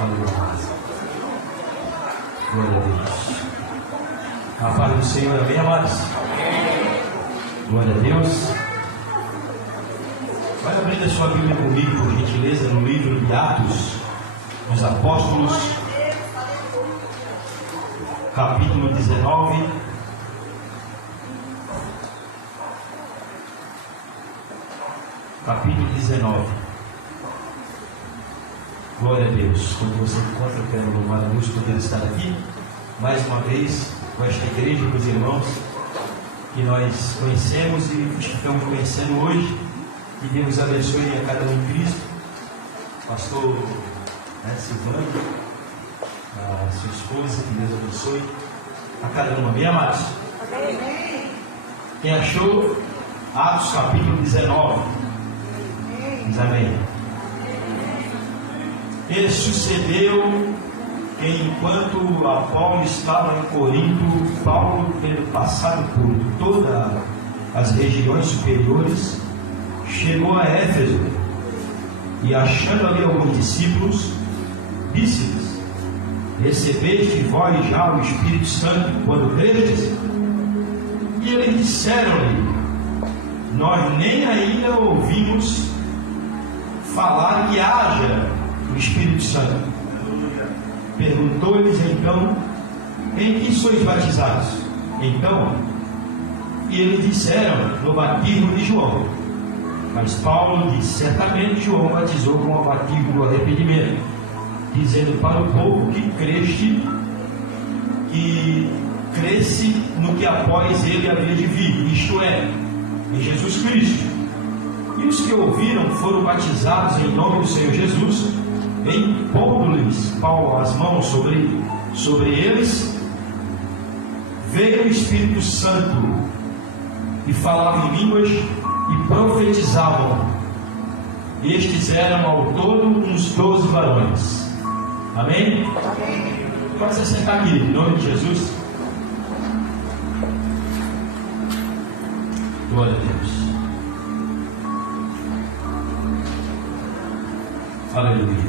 Aleluia. Glória a Deus. A paz do Senhor, amém, amados? Glória a Deus. Vai abrindo a sua Bíblia comigo, por gentileza, no livro de Atos dos Apóstolos, capítulo 19. Capítulo 19. Glória a Deus. Quando você encontra, eu quero louvar a Deus por poder estar aqui mais uma vez com esta igreja, com os irmãos que nós conhecemos e estamos conhecendo hoje. Que Deus abençoe a cada um em Cristo. Pastor Silvano, a sua esposa, que Deus abençoe a cada um. Amém, amados? Amém. Quem achou? Atos capítulo 19. Diz amém. E sucedeu que enquanto Apolo estava em Corinto, Paulo, tendo passado por todas as regiões superiores, chegou a Éfeso e, achando ali alguns discípulos, disse-lhes: recebeste vós já o Espírito Santo quando crestes? E eles disseram-lhe: nós nem ainda ouvimos falar que haja o Espírito Santo. Perguntou-lhes então: em que sois batizados? Então, e eles disseram: no batismo de João. Mas Paulo disse: certamente João batizou com o batismo do arrependimento, dizendo para o povo que cresce no que após ele havia de vir, isto é, em Jesus Cristo. E os que ouviram foram batizados em nome do Senhor Jesus. Impondo-lhes Paulo as mãos sobre eles, veio o Espírito Santo e falavam em línguas e profetizavam. Estes eram ao todo uns 12 varões. Amém? Amém. Pode se sentar aqui, em nome de Jesus. Glória a Deus. Aleluia.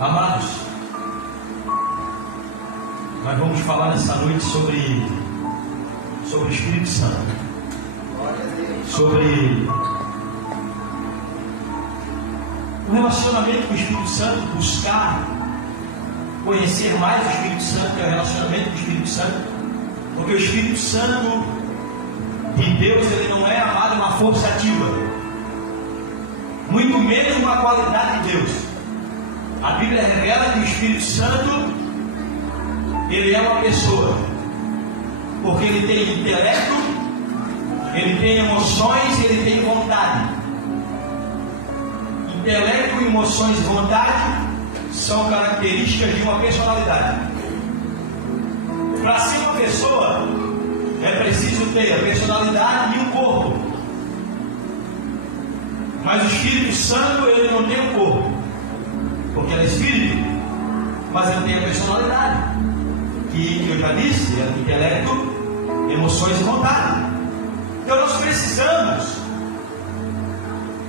Amados, nós vamos falar nessa noite sobre o Espírito Santo, sobre o relacionamento com o Espírito Santo, buscar conhecer mais o Espírito Santo, que é o relacionamento com o Espírito Santo, porque o Espírito Santo de Deus, ele não é, amado, uma força ativa, muito menos uma qualidade de Deus. A Bíblia revela que o Espírito Santo, ele é uma pessoa, porque ele tem intelecto, ele tem emoções e ele tem vontade. Intelecto, emoções e vontade são características de uma personalidade. Para ser uma pessoa, é preciso ter a personalidade e o corpo. Mas o Espírito Santo, ele não tem o corpo, porque ele é Espírito, mas ele tem a personalidade, que eu já disse, é intelecto, emoções e vontade. Então nós precisamos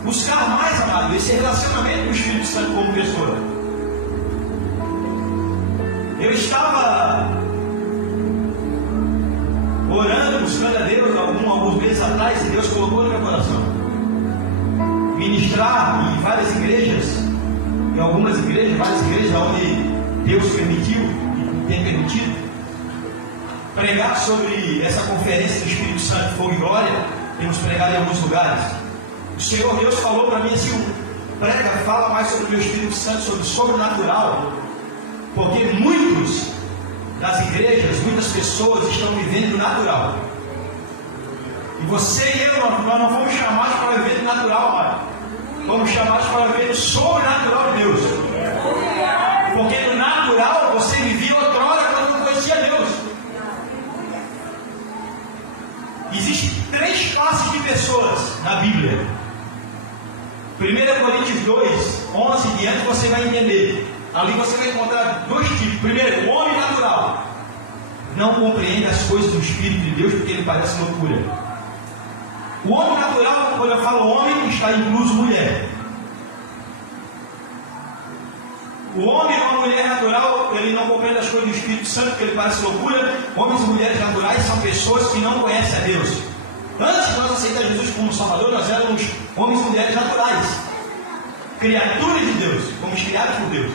buscar mais, amado, esse relacionamento com o Espírito Santo como pessoa. Eu estava orando, buscando a Deus alguns meses atrás, e Deus colocou no meu coração ministrar em várias igrejas, em algumas igrejas, várias igrejas onde Deus permitiu, e tem permitido, pregar sobre essa conferência do Espírito Santo, Fogo e Glória. Temos pregado em alguns lugares. O Senhor Deus falou para mim assim: prega, fala mais sobre o meu Espírito Santo, sobre o sobrenatural, porque muitos das igrejas, muitas pessoas estão vivendo o natural, e você e eu, nós não vamos chamados para viver do natural, mas vamos chamados para viver o sobrenatural de Deus, porque no natural você vivia outrora quando não conhecia Deus. Existem 3 classes de pessoas na Bíblia. 1 Coríntios 2, 11 em diante, você vai entender. Ali você vai encontrar 2 tipos. Primeiro, o homem natural não compreende as coisas do Espírito de Deus, porque ele parece loucura. O homem natural, quando eu falo homem, está incluso mulher. O homem ou a mulher natural, ele não compreende as coisas do Espírito Santo, porque ele parece loucura. Homens e mulheres naturais são pessoas que não conhecem a Deus. Antes de nós aceitar Jesus como Salvador, nós éramos homens e mulheres naturais, criaturas de Deus, fomos criados por Deus.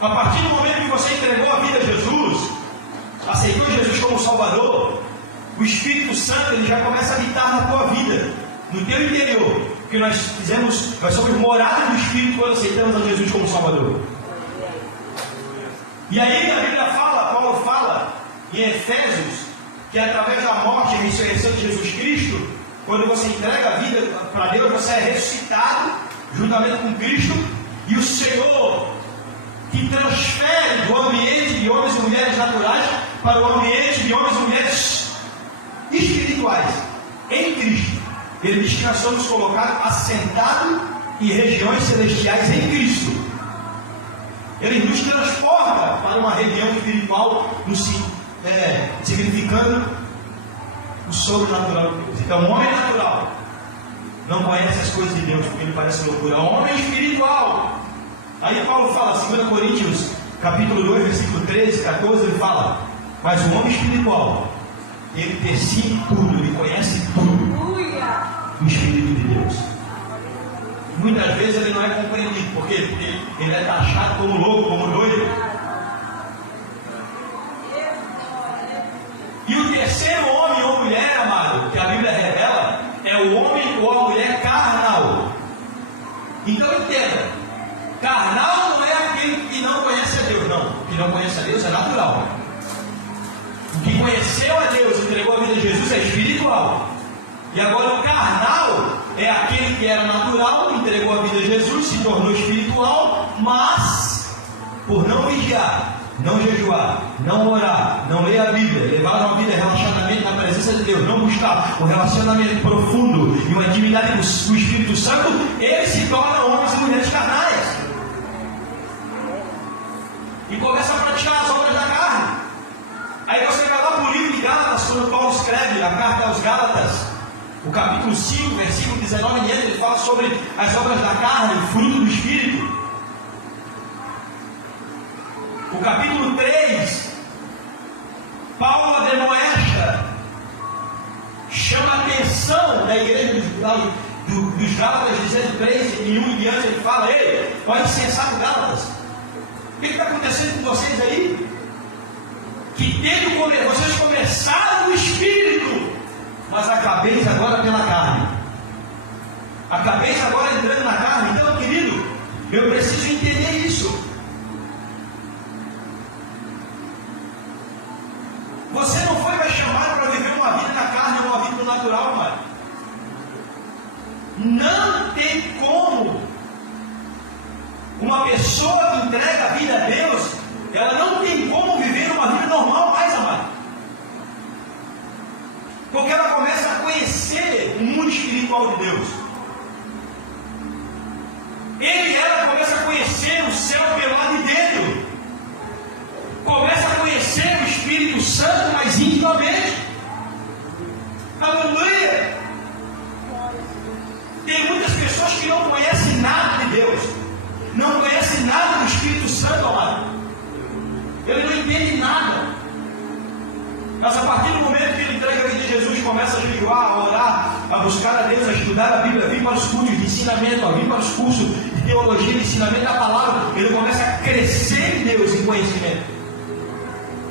A partir do momento que você entregou a vida a Jesus, aceitou Jesus como Salvador, o Espírito Santo ele já começa a habitar na tua vida, no teu interior. Porque nós somos morada do Espírito quando aceitamos a Jesus como Salvador. E aí a Bíblia fala, Paulo fala em Efésios, que através da morte e ressurreição de Jesus Cristo, quando você entrega a vida para Deus, você é ressuscitado juntamente com Cristo, e o Senhor que transfere do ambiente de homens e mulheres naturais para o ambiente de homens e mulheres espirituais em Cristo. Ele diz que nós somos colocados assentados em regiões celestiais em Cristo. Ele nos transporta para uma região espiritual, significando o sobrenatural de Deus. Então, o homem natural não conhece as coisas de Deus, porque ele parece loucura. O homem espiritual. Aí Paulo fala, 2 Coríntios, capítulo 2, versículo 13, 14, ele fala: mas o homem espiritual, ele percebe tudo, ele conhece tudo do Espírito de Deus. Muitas vezes ele não é compreendido. Por quê? Porque ele é taxado como louco, como doido. E o terceiro homem ou mulher, amado, que a Bíblia revela, é o homem ou a mulher carnal. Então entenda, carnal não é aquele que não conhece a Deus, não. O que não conhece a Deus é natural. O que conheceu a Deus e entregou a vida a Jesus é espiritual. E agora o carnal é aquele que era natural, entregou a vida a Jesus, se tornou espiritual, mas por não vigiar, não jejuar, não orar, não ler a Bíblia, levar uma vida de relacionamento na presença de Deus, não buscar um relacionamento profundo e uma intimidade com o Espírito Santo, ele se torna homens e mulheres carnais e começa a praticar as obras da carne. Aí você vai lá para o livro de Gálatas, quando Paulo escreve a carta aos Gálatas, o capítulo 5, versículo 19 em ele fala sobre as obras da carne, o fruto do Espírito. O capítulo 3, Paulo admoesta, chama a atenção da igreja dos Gálatas, dizendo 3 e 1 em diante, ele fala: ei, ó insensato Gálatas, o que está acontecendo com vocês aí? Que vocês começaram no Espírito, mas acabeis agora pela carne. Acabeis agora entrando na carne. Então, querido, eu preciso entender isso. Você não foi mais chamado para viver uma vida na carne ou uma vida no natural, mano. Não tem como uma pessoa que entrega a vida a Deus, ela não tem como viver uma vida normal mais, amado. Porque ela começa a conhecer o mundo espiritual de Deus. Ele e ela começa a conhecer o céu pelo lado de dentro. Começa a conhecer o Espírito Santo mais intimamente. Aleluia! Tem muitas pessoas que não conhecem nada de Deus, não conhecem nada do Espírito Santo, amado. Ele não entende nada. Mas a partir do momento que ele entrega a vida de Jesus, começa a jejuar, a orar, a buscar a Deus, a estudar a Bíblia, a vir para os cursos de ensinamento, a vir para os cursos de teologia, de ensinamento da palavra, ele começa a crescer em Deus em conhecimento.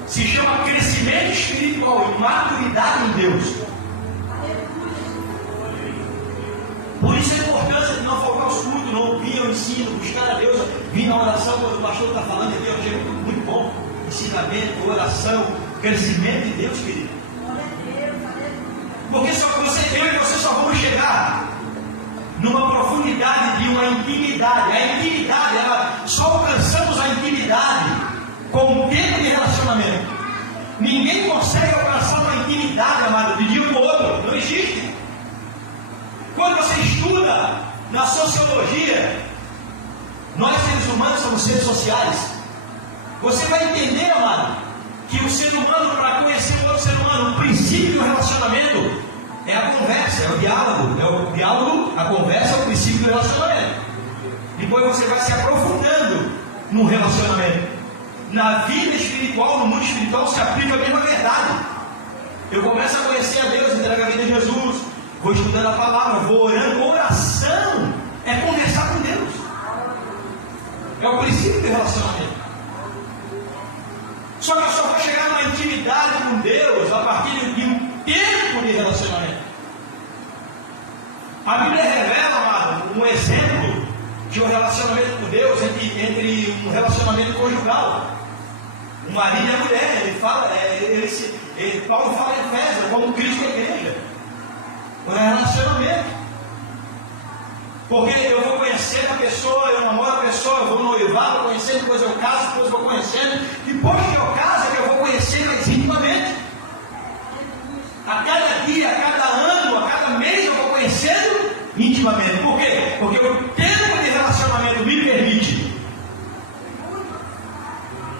Se chama crescimento espiritual e maturidade em Deus. Por isso a importância de não faltar aos cultos, não ouvir o ensino, buscar a Deus, vir na oração quando o pastor está falando aqui, eu achei muito bom. Ensinamento, oração, crescimento de Deus, querido. Porque só eu e você só vamos chegar numa profundidade de uma intimidade. A intimidade, só alcançamos a intimidade com o tempo de relacionamento. Ninguém consegue alcançar uma intimidade, amado, de dia para o outro. Não existe. Quando você estuda na sociologia, nós seres humanos somos seres sociais. Você vai entender, amado, que o ser humano, para conhecer o outro ser humano, o princípio do relacionamento é a conversa, diálogo. O diálogo, a conversa é o princípio do relacionamento. Depois você vai se aprofundando no relacionamento. Na vida espiritual, no mundo espiritual, se aplica a mesma verdade. Eu começo a conhecer a Deus, entrego a vida a Jesus, vou estudando a palavra, vou orando. Oração é conversar com Deus. É o princípio do relacionamento. Só que eu só vou chegar numa intimidade com Deus a partir de um tempo de relacionamento. A Bíblia revela, amado, um exemplo de um relacionamento com Deus entre um relacionamento conjugal. O marido e a mulher. Ele fala, Paulo fala em Efésios, como Cristo é a igreja. Um relacionamento. Porque eu vou conhecendo a pessoa, eu namoro a pessoa, eu vou noivar, vou conhecendo, depois eu caso, depois eu vou conhecendo. Depois que eu caso, é que eu vou conhecer mais intimamente. A cada dia, a cada ano, a cada mês eu vou conhecendo intimamente. Por quê? Porque o tempo de relacionamento me permite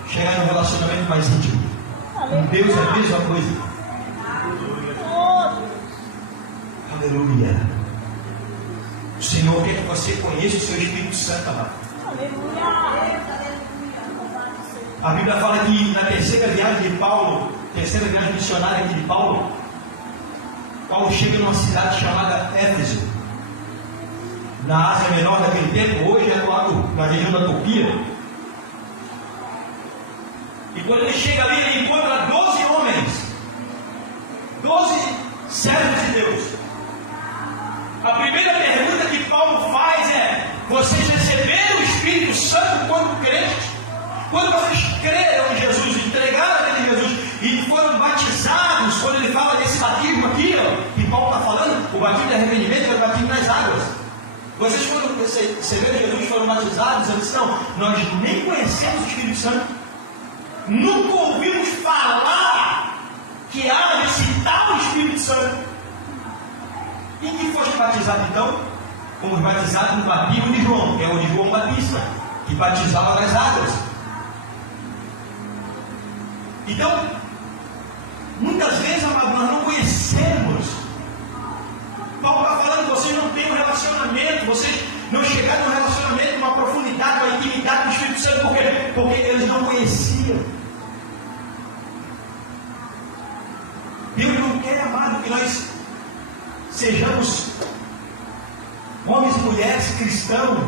chegar num relacionamento mais íntimo. Com Deus é a mesma coisa. Aleluia. O Senhor quer que você conheça o seu Espírito Santo, amado. A Bíblia fala que na terceira viagem de Paulo, terceira viagem missionária aqui de Paulo, Paulo chega numa cidade chamada Éfeso, na Ásia Menor daquele tempo. Hoje é lá na região da Turquia. E quando ele chega ali, ele encontra 12 homens, 12 servos de Deus. A primeira pergunta que Paulo faz é: vocês receberam o Espírito Santo quando crentes? Quando vocês creram em Jesus, entregaram a vida em Jesus e foram batizados? Quando ele fala desse batismo aqui, que Paulo está falando, o batismo de arrependimento é o batismo nas águas. Vocês, quando receberam Jesus, foram batizados? Eu disse: não, nós nem conhecemos o Espírito Santo, nunca ouvimos falar que há esse tal Espírito Santo. E que foste batizado então? Fomos batizados no batismo de João, que é o de João Batista, que batizava nas águas. Então, muitas vezes, amado, nós não conhecemos. Paulo está falando que vocês não têm um relacionamento, vocês não chegaram num relacionamento, numa profundidade, numa intimidade com o Espírito Santo. Por quê? Porque eles não conheciam. Deus não quer, amado, que nós sejamos homens e mulheres cristãos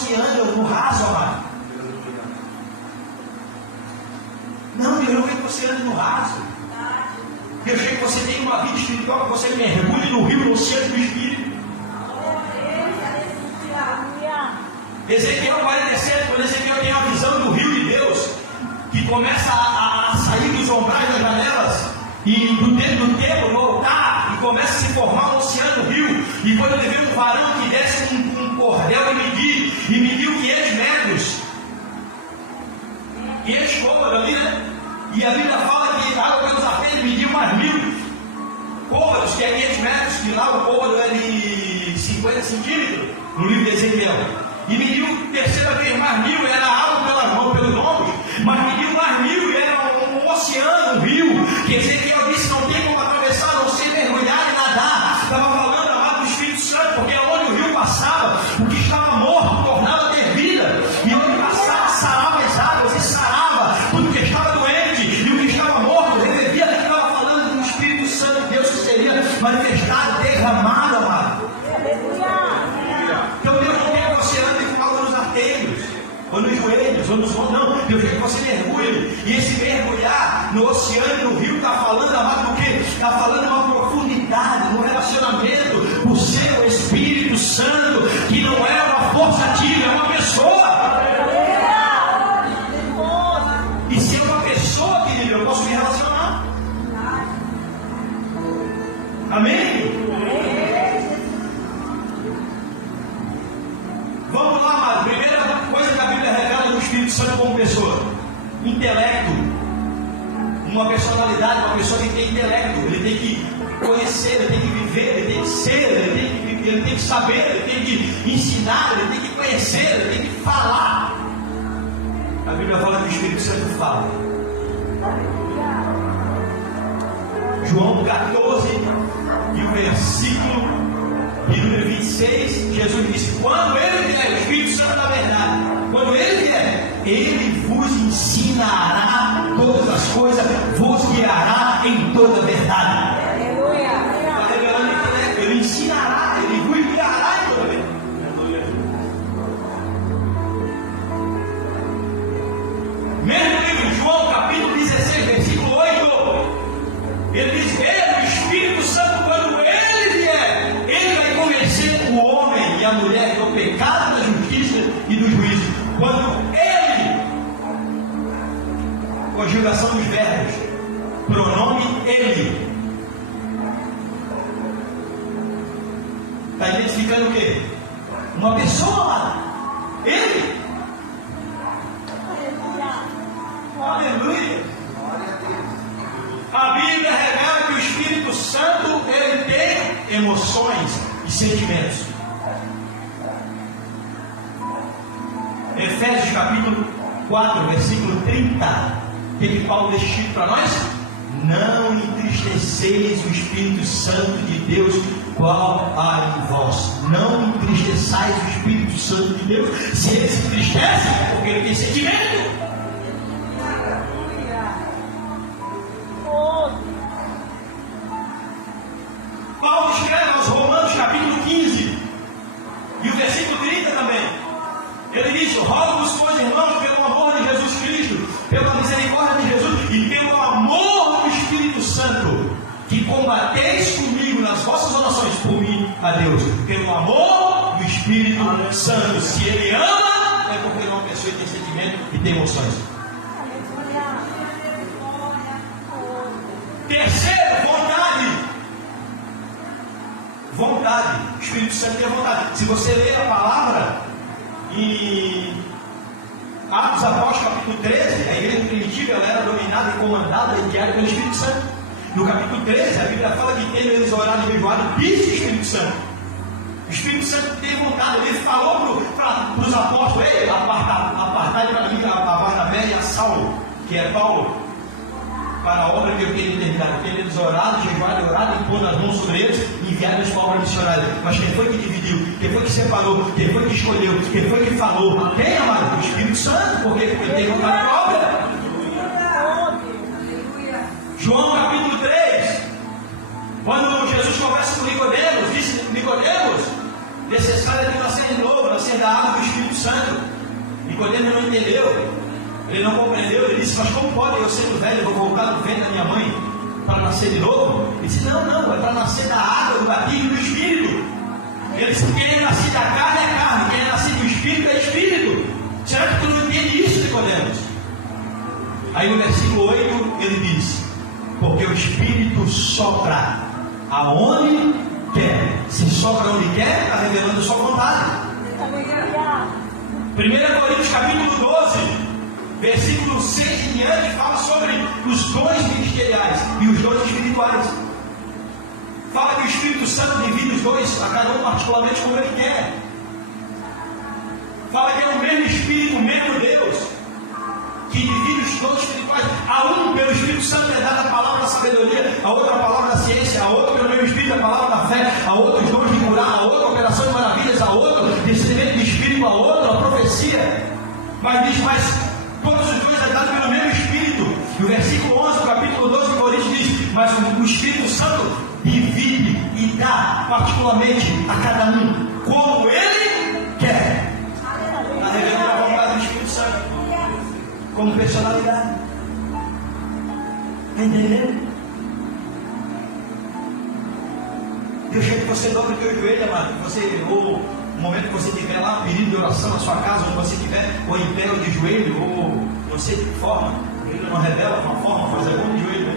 que andam no raso, amado. Não, Deus não quer que você ande no raso. Deus quer que você tenha uma vida espiritual, que você mergulhe no rio, no oceano do Espírito. Ezequiel 47, quando Ezequiel tem a visão do rio de Deus, que começa a sair dos umbrais das janelas, e do templo, no altar, e começa a se formar um oceano, um rio. E quando ele vê um varão que desce com um cordel e mediu 500 metros, 500 côvados ali, né? E a Bíblia fala que a água pelos arpeiros mediu mais 1000 côvados, que é 500 metros, que lá o côvado é de 50 centímetros, no livro de Ezequiel. E mediu terceira vez mais 1000, era água pelas mãos, pelos ombros, mas mediu mais 1000, era um oceano, um rio, que Ezequiel disse: não tem como atravessar, não sei mergulhar e nadar. Estava falando, amado, do Espírito Santo, porque onde o rio passava, o que estava morto tornava a ter vida, e onde passava, sarava as águas, e sarava tudo que estava doente, e o que estava morto revivia. Estava falando do Espírito Santo de Deus que seria manifestado, derramado, amado. Então Deus não quer que você ande com água nos arteiros, ou nos joelhos, ou nos ombros. Não, Deus quer que você mergulhe. E esse mergulhar no oceano, no rio, está falando, amado, do quê? Está falando de uma profundidade, um relacionamento. O seu Espírito Santo, que não é uma força ativa, é uma pessoa. E se é uma pessoa, querido, eu posso me relacionar. Amém? Vamos lá, amado. Primeira coisa que a Bíblia revela do Espírito Santo como pessoa: intelecto. Uma personalidade, uma pessoa que tem intelecto. Ele tem que conhecer, ele tem que viver, ele tem que ser, ele tem que saber, ele tem que ensinar, ele tem que conhecer, ele tem que falar. A Bíblia fala que o Espírito Santo fala. João 14 e o versículo E número 26, Jesus disse: quando Ele vier, o Espírito Santo da verdade, quando Ele vier, Ele vos ensinará todas as coisas, vos guiará em toda a verdade. Está revelando que Ele ensinará, Ele vos guiará em toda a verdade. Mesmo livro de João, capítulo 16, versículo 8, ele diz: o Espírito Santo, quando Ele vier, Ele vai convencer o homem e a mulher do pecado, da justiça e do juízo. Quando Ele, conjugação dos verbos, pronome Ele, está identificando o quê? Uma pessoa, Ele. Aleluia. A Bíblia revela que o Espírito Santo, ele tem emoções e sentimentos. Efésios capítulo 4, versículo 30. O que Paulo deixa escrito para nós? Não entristeceis o Espírito Santo de Deus, qual há em vós. Não entristeçais o Espírito Santo de Deus. Se ele se entristece, é porque ele tem sentimento. Paulo escreve aos Romanos capítulo 15 e o versículo 30 também. Ele diz: rogo-vos, pois, irmãos, pelo amor de Jesus Cristo, pela misericórdia de Jesus e pelo amor do Espírito Santo, que combateis comigo nas vossas orações por mim a Deus. Pelo amor do Espírito Santo. Se Ele ama, é porque Ele é uma pessoa que tem sentimento e tem emoções. Terceiro, vontade. Vontade. O Espírito Santo tem vontade. Se você ler a palavra em Atos Apóstolos capítulo 13, a igreja primitiva ela era dominada e comandada e guiada pelo Espírito Santo. No capítulo 13, a Bíblia fala que tendo eles orado e jejuado, disse o Espírito Santo. O Espírito Santo tem vontade. Ele falou para os apóstolos: ei, apartai para mim a Barnabé e a Saulo, que é Paulo, para a obra que eu queria terminar. Tendo eles orado, jejuado e orado, impondo as mãos sobre eles e enviaram-os para a obra missionária. Mas quem foi que dividiu? Quem foi que separou? Quem foi que escolheu? Quem foi que falou? Quem, amado? O Espírito Santo, porque ele tem vontade própria. João capítulo 3, quando Jesus conversa com Nicodemos, disse: Nicodemos, necessário é nascer de novo, nascer da água do Espírito Santo. Nicodemos não entendeu, ele não compreendeu. Ele disse: mas como pode eu, sendo velho, vou voltar do ventre da minha mãe para nascer de novo? Ele disse: não, é para nascer da água, do batismo do Espírito. Ele disse: quem é nascido da carne é carne, quem é nascido do Espírito é Espírito. Será que tu não entende isso, Nicodemos? Aí no versículo 8 ele diz: porque o Espírito sopra aonde quer. Se sopra onde quer, está revelando a sua vontade. 1 Coríntios capítulo 12, versículo 6 em diante, fala sobre os dons ministeriais e os dons espirituais. Fala que o Espírito Santo divide os dons a cada um particularmente como ele quer. Fala que é o mesmo Espírito, o mesmo Deus, que divide os dons espirituais. A um pelo Espírito Santo é dada a palavra da sabedoria, a outra a palavra da ciência, a outra pelo mesmo Espírito a palavra da fé, a outra os dons de curar, a outra a operação de maravilhas, a outra discernimento de Espírito, a outra a profecia. Mas diz: mas todos os dons é dado pelo mesmo Espírito. E o versículo 11 do capítulo 12 de Coríntios diz: mas o Espírito Santo divide e dá particularmente a cada um como ele quer. Está revelando a vontade do Espírito Santo como personalidade. Está entendendo? Deus quer que você dobre o teu joelho, amado. Ou no momento que você estiver lá, pedindo de oração na sua casa, onde você estiver, ou em pé ou de joelho, ou não sei de que forma, ele não revela uma forma, mas é bom de joelho, né?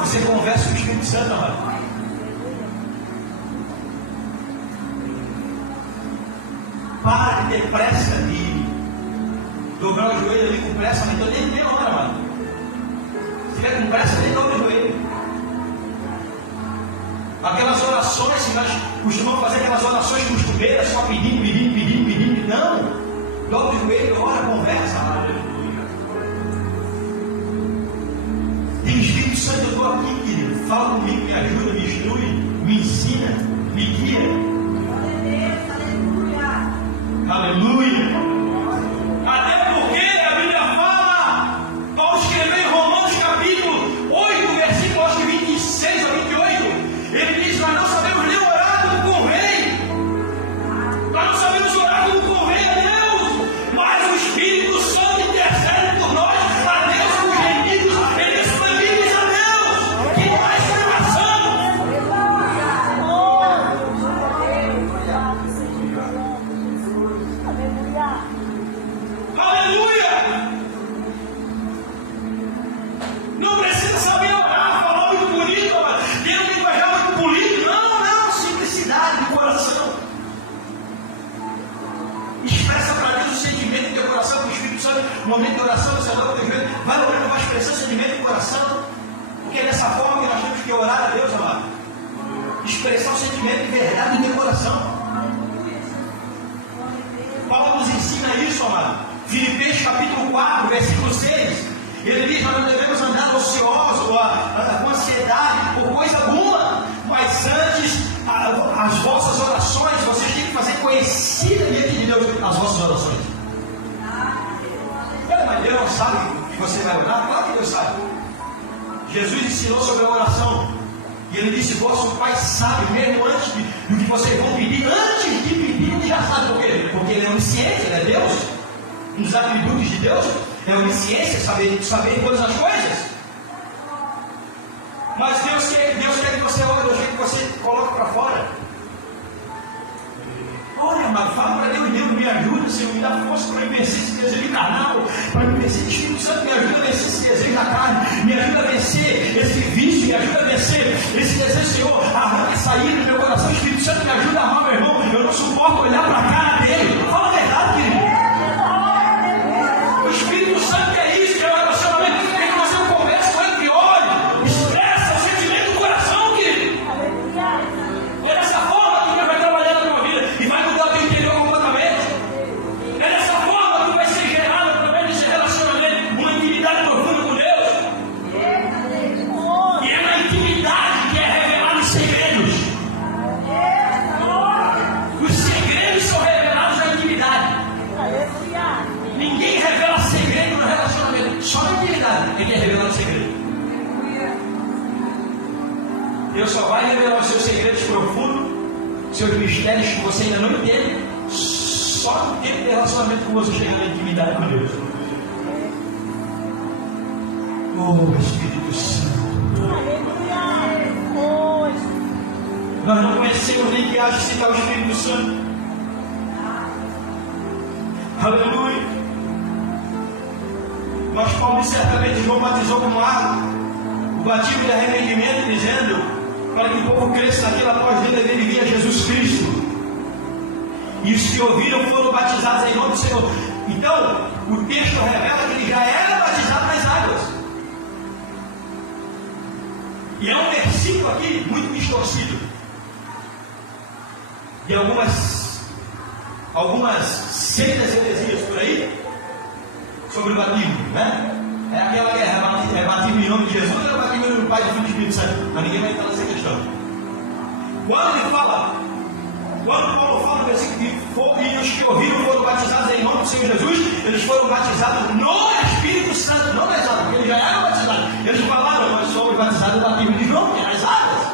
Você conversa com o Espírito Santo, amado. Para de ter pressa de dobrar o joelho ali com pressa, mas então nem tem hora, mano. Se tiver com pressa, nem dobra o joelho. Aquelas orações que nós costumamos fazer, aquelas orações costumeiras, só pedindo. Não. Dobra o joelho, ora, conversa. Tem Espírito Santo, eu estou aqui, querido. Fala comigo, me ajuda, me instrui, me ensina, me guia. Aleluia. Até porque a Bíblia fala, Paulo escreveu em Romanos capítulo 8, versículo acho que 26 ou 28, ele diz: nós não sabemos nem orar como convém. Nós não sabemos orar como convém a Deus, mas o Espírito Santo intercede por nós, a Deus com gemidos inexprimíveis a Deus, que nós passamos. Aleluia! Não precisa saber orar, falar muito bonito, ter um linguajar muito polido. Não, simplicidade do coração. Expressa para Deus o sentimento do teu coração, com o Espírito Santo. No momento de oração, você vai o teu joelho, vai orando, vai expressando o sentimento do coração. Porque é dessa forma que nós temos que orar a Deus, amado. Expressar o sentimento de verdade do teu coração. Paulo nos ensina isso, amado. Filipenses capítulo 4, versículo 6. Ele diz: nós não devemos andar ociosos, com ansiedade, por coisa alguma, mas antes as vossas orações, vocês têm que fazer conhecida diante de Deus as vossas orações. Mas Deus não sabe que você vai orar? Claro que Deus sabe. Jesus ensinou sobre a oração. E ele disse: vosso Pai sabe, mesmo antes do que vocês vão pedir, antes de pedir, ele já sabe por quê? Porque ele é onisciente, ele é Deus. Um dos atributos de Deus é a onisciência, saber todas as coisas. Mas Deus quer que você ore, Deus quer que você coloque para fora. Olha, amado, fala para Deus: Deus me ajuda, Senhor, me dá força para vencer esse desejo carnal, para vencer o Espírito Santo, me ajuda a vencer esse desejo da carne, me ajuda a vencer esse vício, me ajuda a vencer esse desejo, Senhor, arranca essa ira do meu coração, Espírito Santo, me ajuda a amar meu irmão, eu não suporto olhar para a cara dele. Fala a verdade, querido. O Espírito Santo é isso, que é o relacionamento, é que você não conversa com ele, que olha, expressa o sentimento do coração, querido. É dessa forma que Deus vai trabalhar na tua vida e vai mudar o teu interior completamente. É dessa forma que vai ser gerado através desse relacionamento uma intimidade profunda com Deus. E é na intimidade que é revelado os segredos. Os segredos são revelados na intimidade. Ninguém revela segredo no relacionamento, só na intimidade é que é revelado o segredo. Deus só vai revelar os seus segredos profundos, seus mistérios que você ainda não entende, só no tempo de relacionamento com você chega na intimidade com Deus. Oh, Espírito Santo. Nós não conhecemos nem que acha que está o Espírito Santo. Aleluia. Mas Paulo certamente João batizou com água, o batismo de arrependimento, dizendo para que o povo cresça naquele após ele viria Jesus Cristo. E os que ouviram foram batizados em nome do Senhor. Então, o texto revela que ele já era batizado nas águas. E é um versículo aqui muito distorcido. E algumas seitas heresias por aí sobre o batismo, né? É aquela guerra, é batismo em nome de Jesus ou é batismo em nome do Pai, do Filho e do Espírito Santo? Mas ninguém vai entrar nessa questão. Quando Paulo fala no versículo que os que ouviram foram batizados em nome do Senhor Jesus, eles foram batizados no Espírito Santo, não nas águas, porque eles já eram batizados. Eles falaram: nós somos batizados no batismo de João, que é nas águas.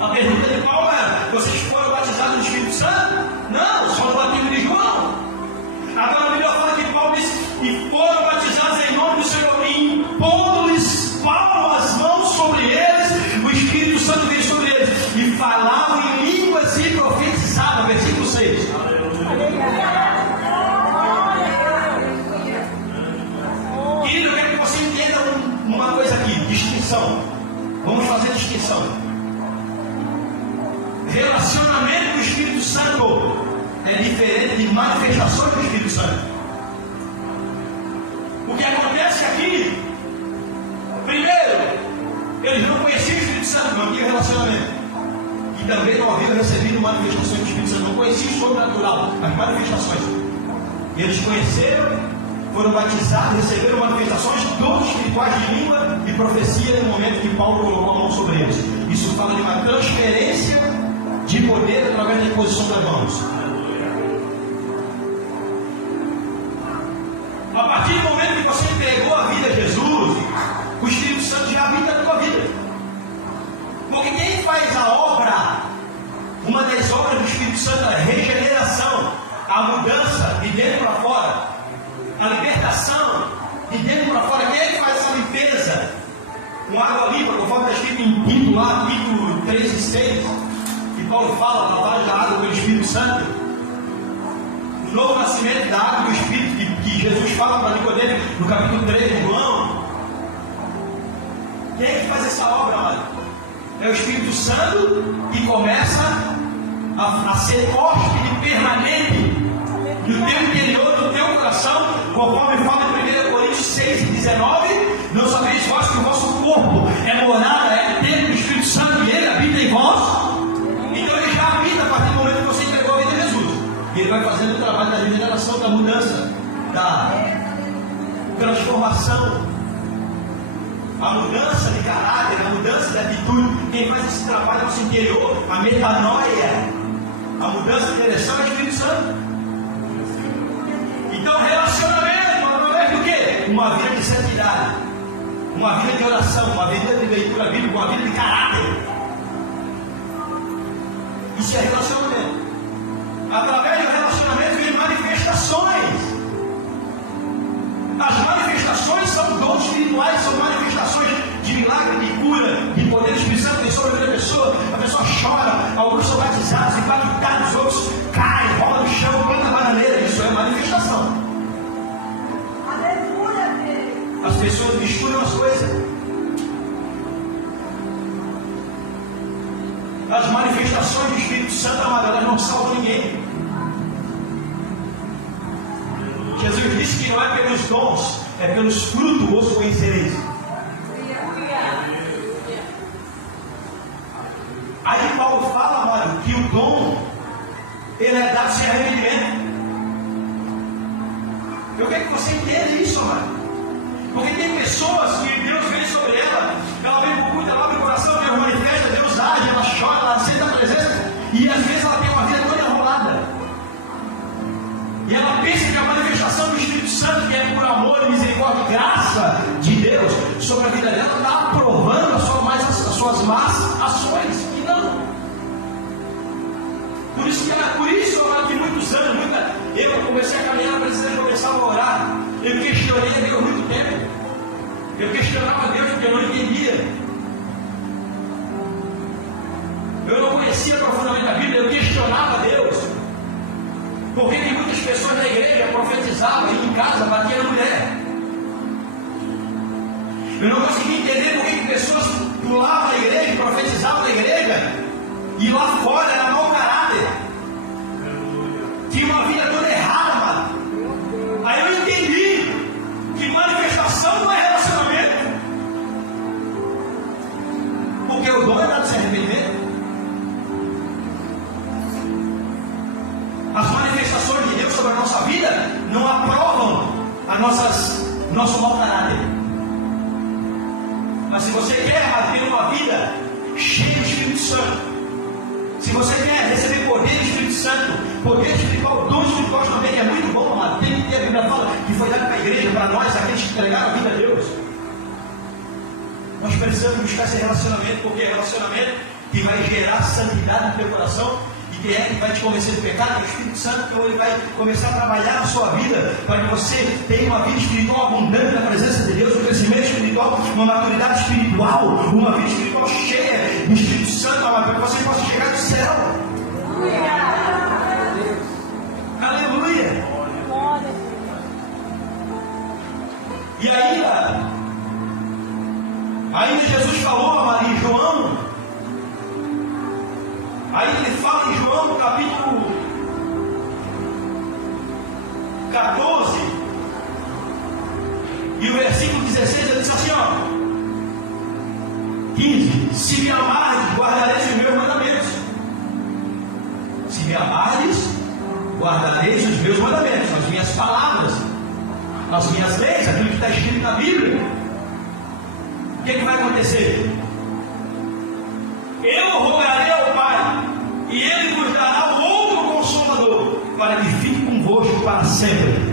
A pergunta de Paulo é: vocês foram batizados no Espírito Santo? Não, só no batismo de João. Agora a Bíblia fala que Paulo disse: e foram batizados em nome do Senhor, e impondo-lhes Paulo as mãos sobre eles, o Espírito Santo veio sobre eles, e falavam em línguas e profetizavam. Versículo 6. Querido, eu quero que você entenda uma coisa aqui: distinção. Vamos fazer distinção. Relacionamento com o Espírito Santo é diferente de manifestações do Espírito Santo. O que acontece aqui, primeiro, eles não conheciam o Espírito Santo, não tinham relacionamento. E também não haviam recebido manifestações do Espírito Santo, não conheciam o sobrenatural, as manifestações. E eles conheceram foram batizados, receberam manifestações, dons espirituais de língua e profecia no momento que Paulo colocou a mão sobre eles. Isso fala de uma transferência de poder através da imposição das mãos. A partir do momento que você entregou a vida a Jesus, o Espírito Santo já habita na tua vida. Porque quem faz a obra, uma das obras do Espírito Santo é a regeneração, a mudança de dentro para fora, a libertação de dentro para fora. Quem é que faz essa limpeza com água limpa, conforme está escrito em Tito, lá, Tito 3 e 6, que Paulo fala, a lavagem da água pelo Espírito Santo, o novo nascimento da água do Espírito, que Jesus fala para Nicodemo no capítulo 3 de João. Quem é que faz essa obra, amado? É o Espírito Santo que começa a ser hóspede permanente no teu interior, no teu coração, conforme fala em 1 Coríntios 6 e 19. Não sabeis vós que o vosso corpo é morada, é templo do Espírito Santo e ele habita em vós? Então ele já habita a partir do momento que você entregou a vida a Jesus. E ele vai fazendo o trabalho da regeneração, da mudança, da transformação, a mudança de caráter, a mudança de atitude. Quem faz esse trabalho no nosso interior, a metanoia, a mudança de direção é o Espírito Santo. Então, relacionamento, através do quê? Uma vida de santidade, uma vida de oração, uma vida de leitura bíblica, uma vida de caráter. Isso é relacionamento. Através do relacionamento vem manifestações. As manifestações são dons espirituais, são manifestações de milagre, de cura, de poder do Espírito Santo. Vem sobre a pessoa chora, alguns são batizados, impactados, outros caem, rolam no chão, planta bananeira. Isso é manifestação. Aleluia. As pessoas misturam as coisas. As manifestações do Espírito Santo, amado, elas não salvam ninguém. Jesus disse que não é pelos dons, é pelos frutos os conhecereis. Aí Paulo fala, amado, que o dom ele é dado sem arrependimento. Eu quero que você entenda isso, amado. Porque tem pessoas que Deus vem sobre ela vem com culto, ela abre o coração, Deus manifesta, Deus age, ela chora, ela sente a presença, e às vezes ela tem uma vida toda enrolada. E ela pensa que a manifestação do Espírito Santo, que é por amor, misericórdia e graça de Deus sobre a vida dela, está aprovando as suas más ações. E não. Por isso que muitos anos, eu comecei a caminhar para dizer, eu começava a orar. Eu questionei a Deus muito tempo. Eu questionava a Deus porque eu não entendia. Eu não conhecia profundamente a Bíblia, eu questionava a Deus. Por que muitas pessoas na igreja profetizavam e em casa batiam na mulher? Eu não conseguia entender por que pessoas pulavam na igreja, profetizavam na igreja, e lá fora era mau caráter. Tinha uma vida toda errada, mano. Aí eu entendi que manifestação não é relacionamento. Porque o dom é dado sem arrependimento. As manifestações de Deus sobre a nossa vida não aprovam nosso mau caráter. Mas se você quer ter uma vida cheia do Espírito Santo, se você quer receber poder do Espírito Santo, poder espiritual, dom espiritual também, que é muito bom, amado. Tem que ter, a Bíblia fala que foi dado para a igreja, para nós, aqueles que entregaram a vida a Deus. Nós precisamos buscar esse relacionamento, porque é relacionamento que vai gerar santidade no teu coração. E quem é que vai te convencer do pecado? É o Espírito Santo. Então ele vai começar a trabalhar na sua vida para que você tenha uma vida espiritual abundante na presença de Deus, um crescimento espiritual, uma maturidade espiritual, uma vida espiritual cheia do Espírito Santo, para que você possa chegar do céu. Aleluia. E ainda Jesus falou a Maria e João. Aí ele fala em João no capítulo 14 e o versículo 16, ele diz assim, 15: se me amardes, guardareis os meus mandamentos. Se me amardes, guardareis os meus mandamentos, as minhas palavras. as minhas leis, aquilo que está escrito na Bíblia, o que vai acontecer? Eu rogarei ao Pai, e Ele vos dará um outro Consolador, para que fique convosco para sempre.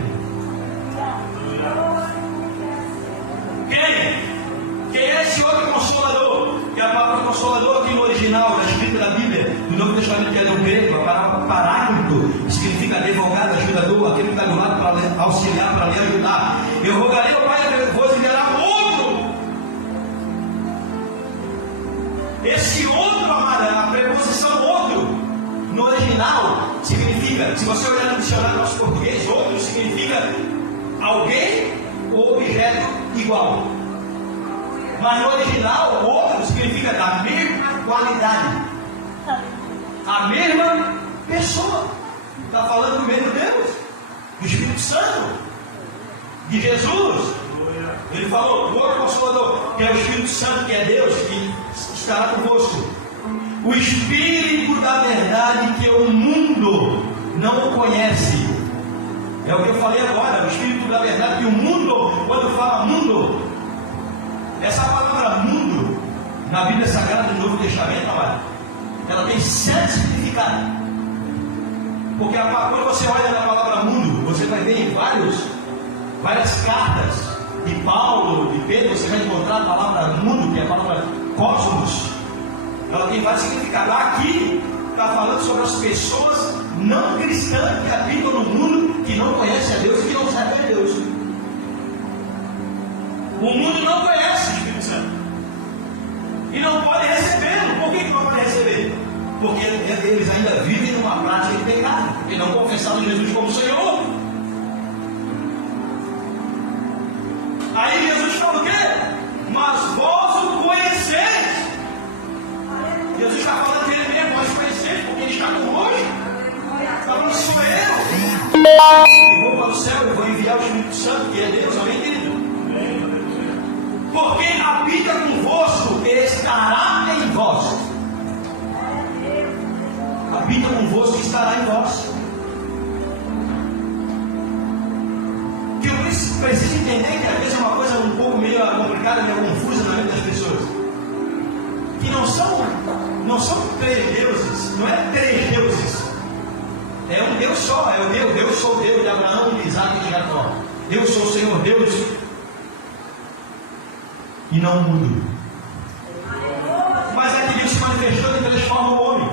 Quem é esse outro Consolador? Que a palavra Consolador aqui no original, na escrita da Bíblia, no Novo Testamento, que é no grego, a palavra Paráclito, significa advogado, ajudador, aquele que está do lado para auxiliar, para lhe ajudar. Eu rogarei ao Pai, e vos enviará outro. Esse outro, amada, a preposição outro, no original, significa, se você olhar no dicionário nosso português, outro significa alguém ou objeto igual. Mas no original, outro significa da mesma qualidade, a mesma pessoa. Está falando do mesmo Deus, do Espírito Santo, de Jesus. Ele falou, o outro Consolador, que é o Espírito Santo, que é Deus, que estará convosco. O Espírito da verdade, que o mundo não conhece. É o que eu falei agora, o Espírito da verdade, que o mundo, quando fala mundo, essa palavra mundo, na Bíblia Sagrada do Novo Testamento, amado, ela tem 7 significados. Porque quando você olha na palavra mundo, você vai ver em várias cartas de Paulo, de Pedro, você vai encontrar a palavra mundo, que é a palavra cosmos. Ela tem vários significados. Aqui está falando sobre as pessoas não cristãs que habitam no mundo, que não conhecem a Deus e que não servem a Deus. O mundo não conhece o Espírito Santo e não pode recebê-lo. Por que não pode receber? Porque eles ainda vivem numa prática de pecado, porque não confessaram Jesus como Senhor. Aí Jesus fala o quê? Mas vós o conheceis. Jesus está falando que ele mesmo, nós conhecemos, porque ele está conosco. Está falando, sou eu. E vou para o céu, eu vou enviar o Espírito Santo, que é Deus, amém, querido? Porque habita convosco e estará em vós. Habita convosco e estará em vós. Que eu preciso entender que às vezes é uma coisa um pouco meio complicada, meio confusa na mente das pessoas. Que não são 3 deuses, não é 3 deuses. É um Deus só, é o Deus. Eu sou o Deus de Abraão, de Isaac e de Jacó. Eu sou o Senhor Deus e não o mundo. Mas é que Deus se manifestou e transforma o homem.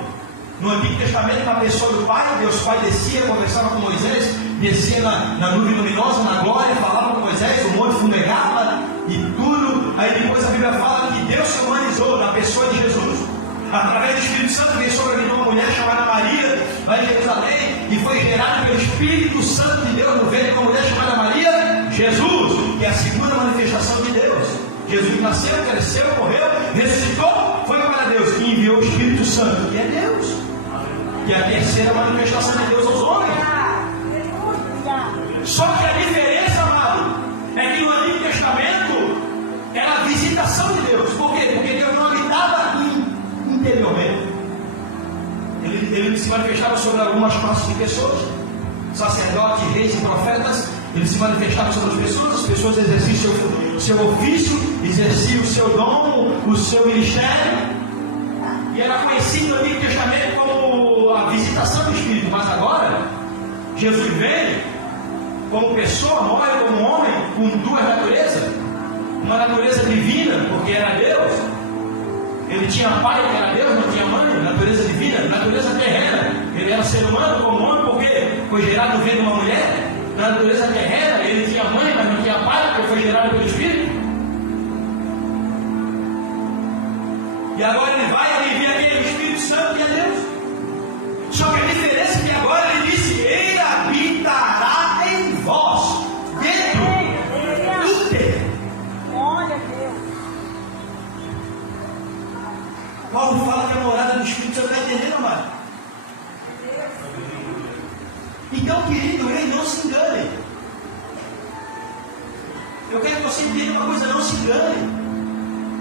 No Antigo Testamento, na pessoa do Pai, Deus Pai descia, conversava com Moisés, descia na nuvem luminosa, na glória, falava com Moisés, o monte fumegava e tudo. Aí depois a Bíblia fala que Deus se humanizou na pessoa de Jesus. Através do Espírito Santo veio sobre uma mulher chamada Maria, lá em Jerusalém, e foi gerada pelo Espírito Santo de Deus no ventre de uma mulher chamada Maria, Jesus, que é a segunda manifestação de Deus. Jesus nasceu, cresceu, morreu, ressuscitou, foi para Deus e enviou o Espírito Santo, que é Deus, que é a terceira manifestação de Deus aos homens. Só que a diferença, amado, é que no Antigo Testamento era a visitação de Deus. Por quê? Porque Deus não habitava interiormente. Ele se manifestava sobre algumas classes de pessoas, sacerdotes, reis e profetas. Ele se manifestava sobre as pessoas exerciam o seu ofício, exerciam o seu dom, o seu ministério, e era conhecido no Antigo Testamento como a visitação do Espírito. Mas agora, Jesus vem como pessoa, morre como homem, com 2 naturezas, uma natureza divina, porque era Deus, ele tinha pai que era Deus, não tinha mãe, natureza divina, natureza terrena, ele era ser humano como homem, porque foi gerado no ventre de uma mulher. Na natureza terrena, ele tinha mãe, mas não tinha pai, porque foi gerado pelo Espírito. E agora ele vai, ele envia aquele Espírito Santo que é Deus. Só que a diferença é que agora ele disse: ele habitará em vós, dentro, íntegro. Glória a Deus. Paulo fala que a morada do Espírito Santo, está entendendo, amado? Então, querido, ei, não se engane. Eu quero que você entenda uma coisa: não se engane.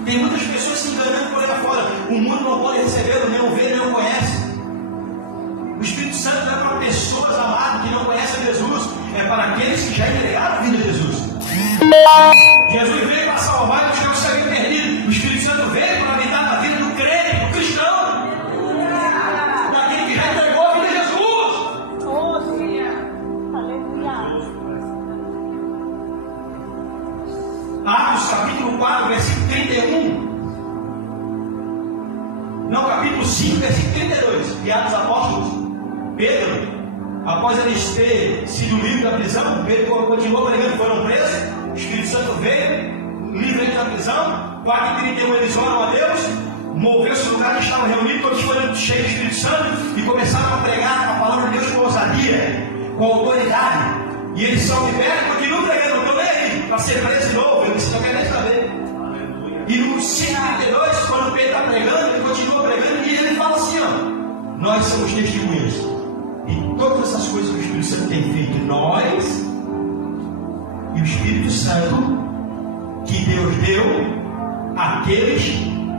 Tem muitas pessoas se enganando por aí afora. O mundo não pode recebê-lo, nem o vê, nem o conhece. O Espírito Santo não é para pessoas, amadas, que não conhecem Jesus. É para aqueles que já entregaram a vida a Jesus. Jesus veio para salvar os que não se haviam perdido. O Espírito Santo veio para habitar na vida do crente, do cristão, daquele que já entregou a vida a Jesus. Atos capítulo 4, versículo 31. Não, capítulo 5, versículo 32. E Atos Apóstolos. Pedro, após eles terem sido livres da prisão, Pedro continuou pregando, foram presos. O Espírito Santo veio, livre eles da prisão. 4h31 eles oram a Deus. Moveu-se o lugar que estavam reunidos, todos foram cheios do Espírito Santo e começaram a pregar a palavra de Deus com ousadia, com autoridade. E eles são libertos e continuam pregando. Não estou nem aí para ser preso de novo, eles não querem nem saber. E no 5h32, quando Pedro está pregando, ele continua pregando e ele fala assim: ó, nós somos testemunhas de todas essas coisas que o Espírito Santo tem feito. Nós e o Espírito Santo que Deus deu àqueles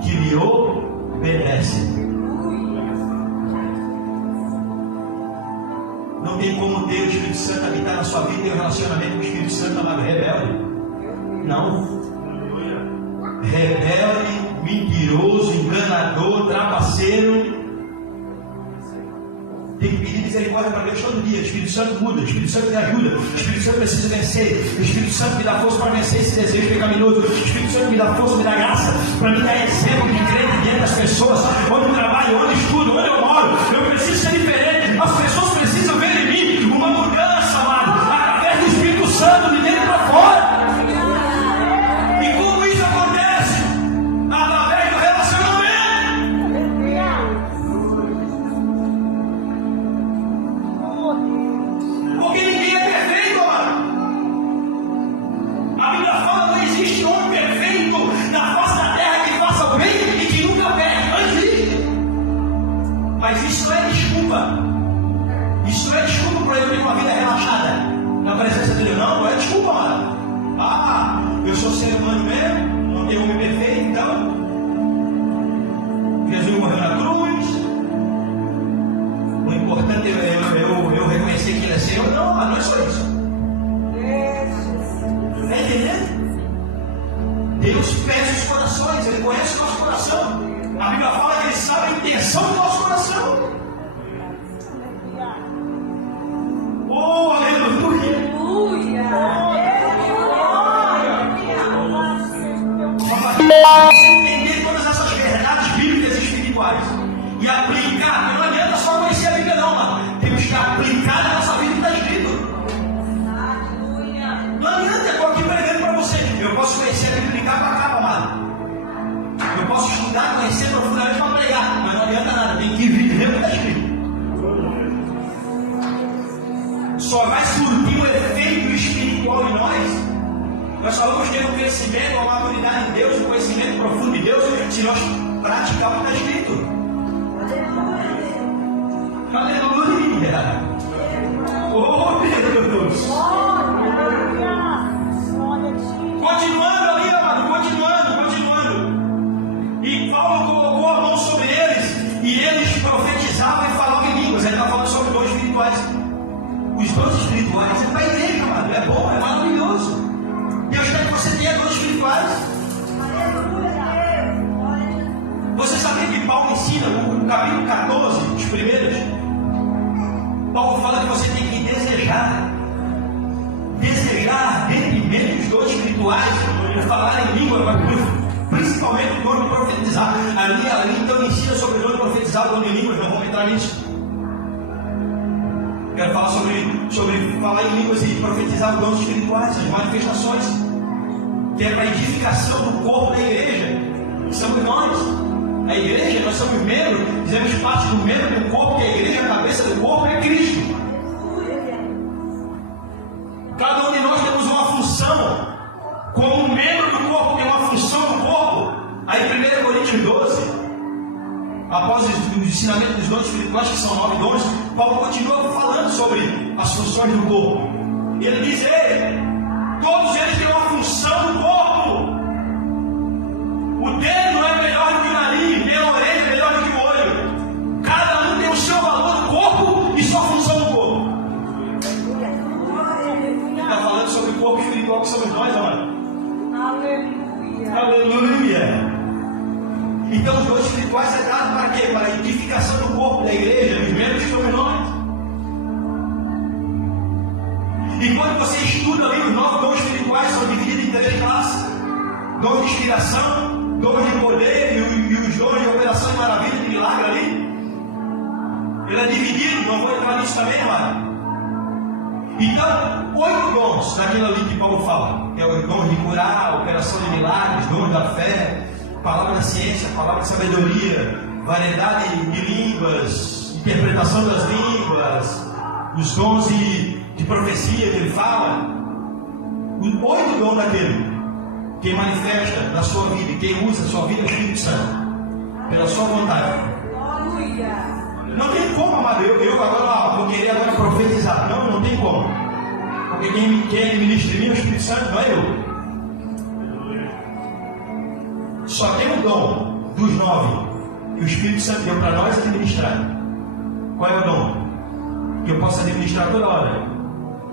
que lhe obedecem. Não tem como ter o Espírito Santo habitar na sua vida e ter um relacionamento com o Espírito Santo amado rebelde. Não. Rebelde, mentiroso, enganador, trapaceiro. Tem que pedir misericórdia para Deus todo dia. O Espírito Santo muda, o Espírito Santo me ajuda. O Espírito Santo precisa vencer. O Espírito Santo me dá força para vencer esse desejo pecaminoso. O Espírito Santo me dá força, me dá graça para me dar exemplo de crente diante das pessoas. Onde eu trabalho, onde eu estudo, onde eu moro. Eu preciso ser diferente. As pessoas precisam ver em mim uma mudança, amado, através do Espírito Santo, de dentro para fora. Entender todas essas verdades bíblicas e espirituais e aplicar. Não adianta só conhecer a Bíblia, não, mano. Temos que aplicar na nossa vida o que está escrito. Não adianta, eu estou aqui pregando para você. Eu posso conhecer a Bíblia de capa a capa, mano. Eu posso estudar, conhecer profundamente para pregar, mas não adianta nada. Tem que viver o que está escrito. Só vai surtir o efeito espiritual em nós. Nós falamos ter um crescimento, uma maturidade em Deus, um conhecimento profundo de Deus, se nós praticarmos o que está escrito. Aleluia! Oh, Deus! Continuando ali, amado, continuando. E Paulo colocou a mão sobre eles, e eles profetizavam e falavam em línguas. Ele está falando sobre dons espirituais. Os dons espirituais é para a igreja, amado. É bom, é maravilhoso. Deus quer que você tenha dons espirituais. Você sabia que Paulo ensina no capítulo 14, os primeiros? Paulo fala que você tem que desejar ardentemente os dons espirituais, falar em língua, principalmente o dom de profetizar. Ali então ensina sobre o dom de profetizar, o dom de línguas, não vamos entrar nisso. Quero falar sobre falar em línguas e profetizar os dons espirituais, as manifestações, que é para a edificação do corpo da igreja. Somos nós. A igreja, nós somos membros, fizemos parte do membro do corpo, que a igreja, a cabeça do corpo é Cristo. Cada um de nós temos uma função. Como membro do corpo tem uma função no corpo. Aí 1 Coríntios 12, após o ensinamento dos dons espirituais, que são 9 dons, Paulo continua falando sobre as funções do corpo. E ele diz: todos eles têm uma função no corpo. O dedo não é melhor do que o nariz, nem a orelha é melhor do que o olho. Cada um tem o seu valor no corpo e sua função no corpo. Ele está falando sobre o corpo espiritual que somos nós, amado. dons espirituais é dado para quê? Para a edificação do corpo da igreja, dos membros e sobrenomes. E quando você estuda ali, os 9 dons espirituais são divididos em 3 classes: dons de inspiração, dons de poder e os dons de operação de maravilha, de milagre ali. Ele é dividido, não vou entrar nisso também, amado. Então, 8 dons daquilo ali que Paulo fala, que é o dom de curar, operação de milagres, dom da fé, palavra da ciência, palavra de sabedoria, variedade de línguas, interpretação das línguas, os dons de profecia que ele fala. Os 8 dons daquele, quem manifesta na sua vida e quem usa a sua vida é o Espírito Santo, pela sua vontade. Não tem como, amado, eu agora vou querer agora profetizar. Não tem como. Porque quem administra em mim é o Espírito Santo, não é eu. Só tem um dom dos 9 que o Espírito Santo deu para nós administrar. Qual é o dom? Que eu posso administrar toda hora.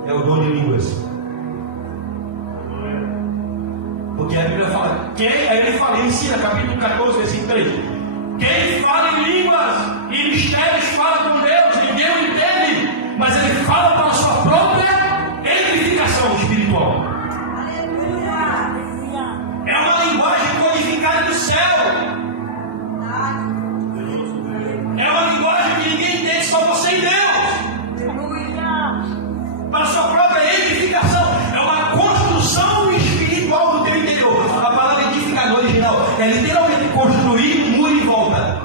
É o dom de línguas. Porque a Bíblia fala, aí ele fala, ele ensina, capítulo 14, versículo 3. Quem fala em línguas e mistérios fala com Deus, ninguém o entende, mas ele fala para a sua própria edificação espiritual. É uma linguagem codificada do céu. É uma linguagem que ninguém entende, só você e Deus. Para a sua própria edificação. É uma construção espiritual do teu interior. A palavra edificar no original é literalmente construir um muro em volta.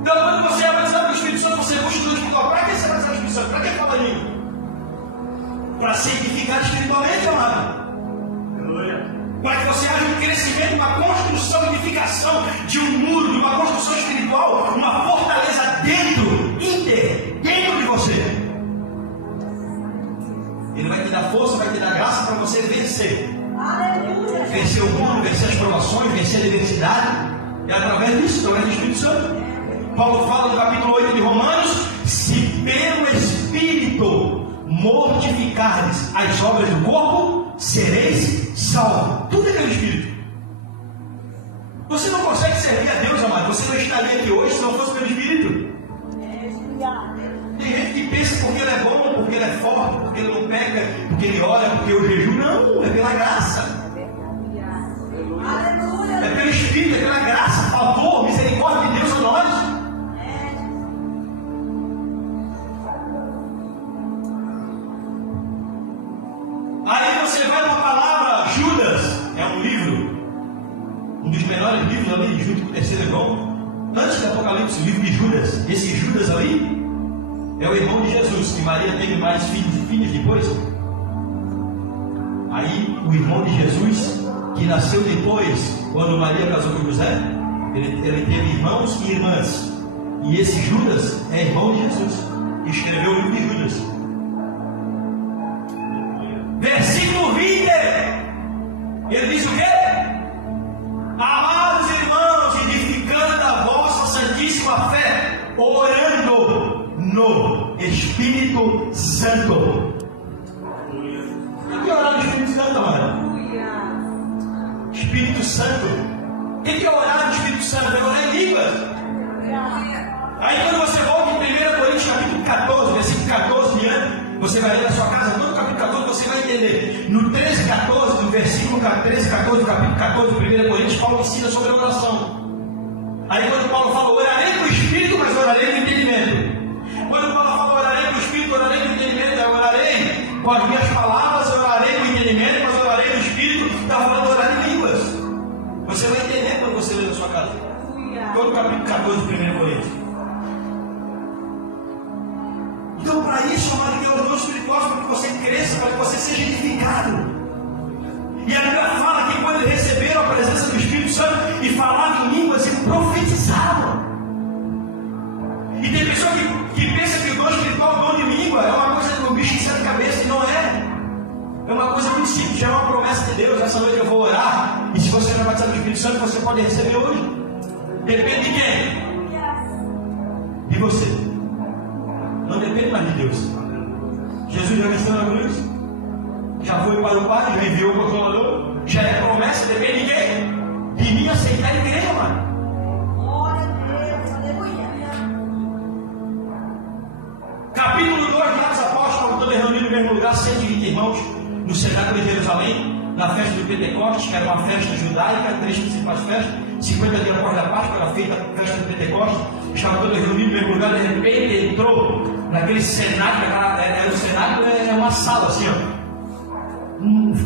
Então, quando você é batizado no Espírito Santo, você construi o espiritual. Para que você é batizado no Espírito Santo? Para que fala língua? Para ser edificado espiritualmente, amado. Para que você haja um crescimento, uma construção, edificação de um muro, de uma construção espiritual, uma fortaleza dentro de você. Ele vai te dar força, vai te dar graça para você vencer. Aleluia. Vencer o mundo, vencer as provações, vencer a adversidade. É através disso, através do Espírito Santo. Paulo fala no capítulo 8 de Romanos: se pelo Espírito mortificardes as obras do corpo, sereis salvos. Tudo é pelo Espírito. Você não consegue servir a Deus, amado. Você não estaria aqui hoje se não fosse pelo Espírito. Tem gente que pensa porque ele é bom, porque ele é forte, porque ele não peca, porque ele ora, porque eu jejum. Não, é pela graça. É pelo Espírito, é pela graça, favor, misericórdia de Deus a nós. Aí você vai na palavra Judas, é um livro, um dos menores livros ali, junto com o terceiro irmão, antes do Apocalipse, o livro de Judas. Esse Judas ali é o irmão de Jesus, que Maria teve mais filhos e filhas depois. Aí o irmão de Jesus, que nasceu depois, quando Maria casou com José, ele teve irmãos e irmãs. E esse Judas é irmão de Jesus, que escreveu o livro de Judas. Versículo 20, ele diz o quê? Amados irmãos, edificando a vossa santíssima fé, orando no Espírito Santo. O que é orar no Espírito Santo, amado? Espírito Santo. O que é orar no Espírito Santo? É orar em línguas. Aí quando você volta em 1 Coríntios capítulo 14, versículo 14 diante, você vai ler na sua casa, todo o capítulo 14 você vai entender. No 13, 14, no versículo 13, 14 do capítulo 14 de 1 Coríntios, Paulo ensina sobre a oração. Aí quando Paulo fala, orarei no Espírito, mas orarei no entendimento. Quando Paulo fala, orarei no Espírito, orarei no entendimento, eu orarei com as minhas palavras, eu orarei no entendimento, mas orarei no Espírito, está falando de orar em línguas. Você vai entender quando você lê na sua casa. Todo o capítulo 14 de 1 Coríntios. Então, para isso, amado, que é o dom espiritual, para que você cresça, para que você seja edificado. E a Bíblia fala que quando receberam a presença do Espírito Santo e falavam em línguas, eles profetizavam. E tem pessoa que pensa que o dom espiritual, o dom de língua, é uma coisa do bicho em sete cabeças, e não é. É uma coisa muito simples, é uma promessa de Deus. Essa noite eu vou orar, e se você não é batizado no Espírito Santo, você pode receber hoje. Depende de quem? De você. Não depende mais de Deus. Jesus já venceu na cruz, já foi para o Pai, já enviou o Consolador, já é promessa, depende de quem? de mim aceitar a igreja, mano. Capítulo 2 de Atos Apóstolos, todos reunidos no mesmo lugar, 120 irmãos, no cenáculo de Jerusalém, na festa do Pentecostes, que era uma festa judaica, 3 principais festas, 50 dias após a Páscoa, era feita a festa do Pentecostes, estavam todos reunidos no mesmo lugar, de repente entrou naquele cenáculo, era o cenáculo, é uma sala assim, ó.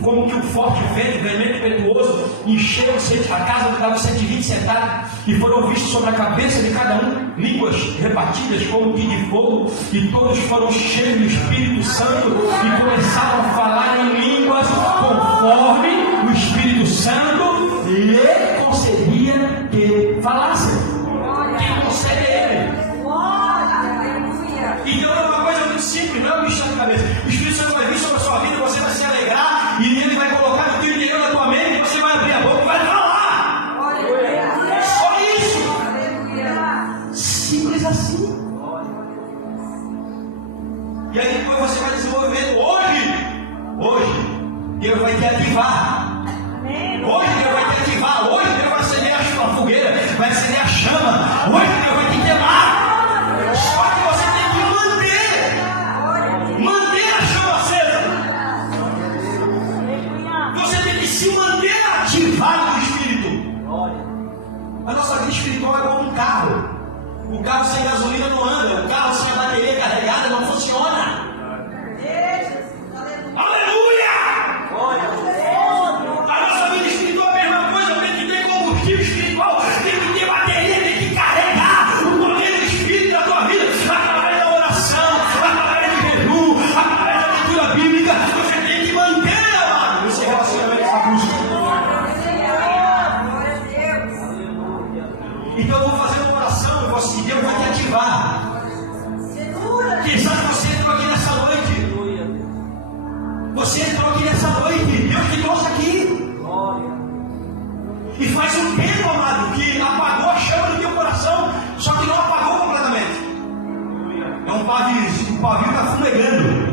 Como que um forte vento, veemente impetuoso, encheu a casa onde estavam 120 sentados, e foram vistos sobre a cabeça de cada um línguas repartidas como que de fogo, e todos foram cheios do Espírito Santo e começaram a falar em línguas conforme o Espírito Santo lhe concedia que falassem. Quem concede é Ele. Então é uma coisa muito simples, não é um bicho na cabeça. O Espírito Santo vai vir sobre a sua vida, você vai se alegrar, e ele vai colocar no teu interior na tua mente, e você vai abrir a boca e vai falar. Só isso. Simples assim. E aí depois você vai desenvolvendo. Hoje, Deus vai te ativar. Hoje Deus vai te ativar. Hoje Deus vai acender a fogueira, vai acender a chama. Hoje Deus vai te queimar. Só que você tem que manter a chama acesa. Você tem que se manter ativado no Espírito. A nossa vida espiritual é como um carro. O carro sem gasolina não anda. O carro sem a bateria carregada não funciona. Aleluia! A nossa vida espiritual é a mesma coisa. Tem que ter combustível espiritual. Tem que ter bateria. Tem que carregar o poder do Espírito da tua vida. Através da oração, através do jejum, através da leitura bíblica. Você tem que manter, amado, esse relacionamento com a busca. Então eu vou fazer uma oração e Deus vai te ativar. Quem sabe você entrou aqui nessa noite? Você entrou aqui nessa noite. Deus te trouxe aqui. E faz um tempo, amado, que apagou a chama do teu coração, só que não apagou completamente. É um pavio, o pavio está fumegando.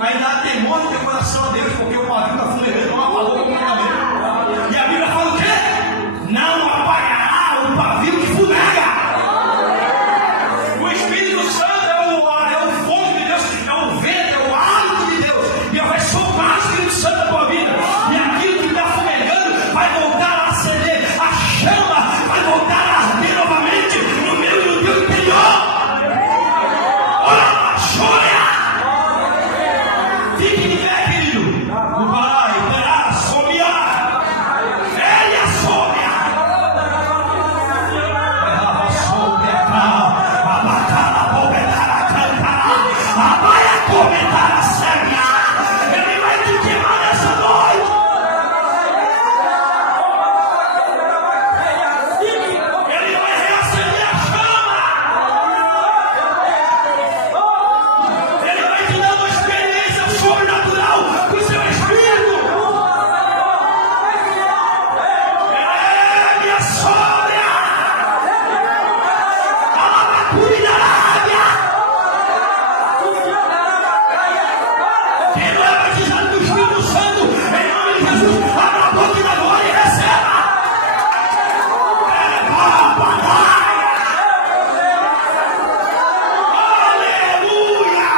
Ainda há temor no teu coração a Deus, porque o pavio está fumegando, não apagou completamente. E a Bíblia fala o quê? Não apagará o pavio que fumega. O Espírito Santo é o fogo de Deus, é o vento, é o hálito de Deus. Deus vai soprar o Espírito Santo na tua vida. E aquilo que está fumegando vai voltar a acender. A chama vai voltar a arder novamente no meio do teu interior. Olha, chora! Fique de pé, querido. O Pai, terá, somear. Ele assomia. Ele vai te queimar nessa noite. Ele vai reacender a chama. Ele vai te dar uma experiência sobrenatural com o seu Espírito. Ele assomia. A lavacura da Arábia. Quem não é batizado do Espírito Santo, em nome de Jesus, abra a boca da glória e receba. Aleluia!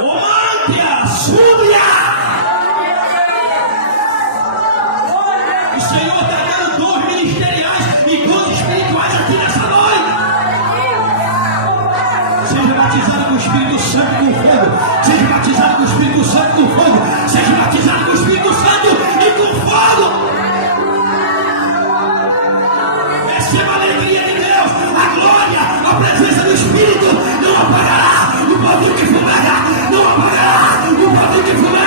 Omântia, súbia! O Senhor está dando dons ministeriais e dons espirituais aqui nessa noite. Seja batizado com o Espírito Santo com fogo. Seja batizado com o Espírito Santo com fogo. Seja batizado com o Espírito Santo e com fogo. Receba a alegria de Deus, a glória, a presença do Espírito. Não apagará o pavio que fumega. Não apagará o pavio que fumega.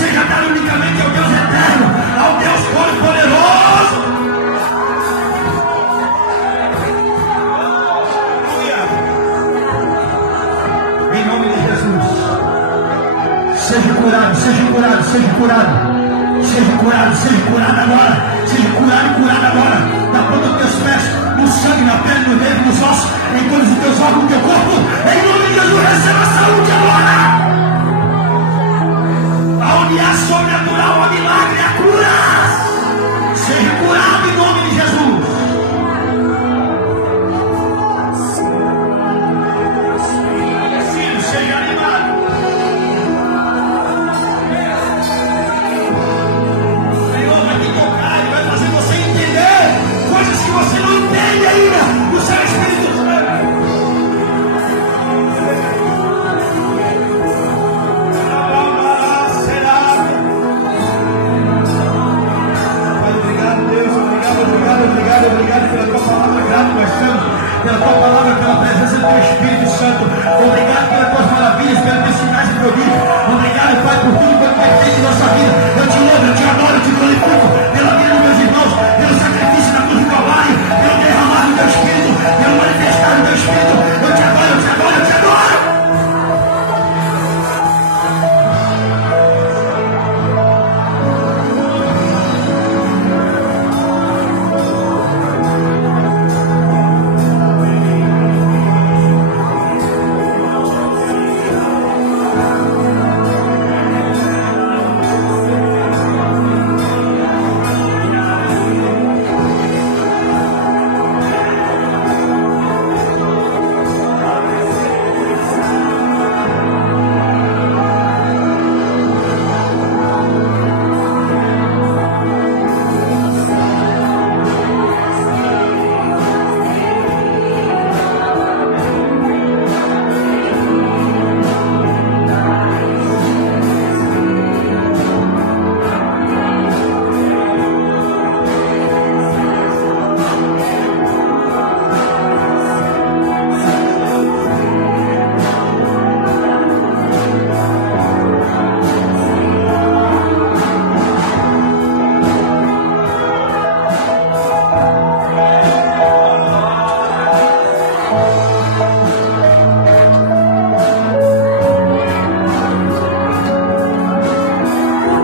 seja dado unicamente ao Deus eterno, ao Deus todo-poderoso. Em nome de Jesus, seja curado, seja curado, seja curado. Seja curado, seja curado agora. Seja curado e curado agora. Na ponta dos teus pés, no sangue, na pele, no dedo, nos ossos, em todos os teus órgãos do teu corpo. Em nome de Jesus, receba a saúde agora.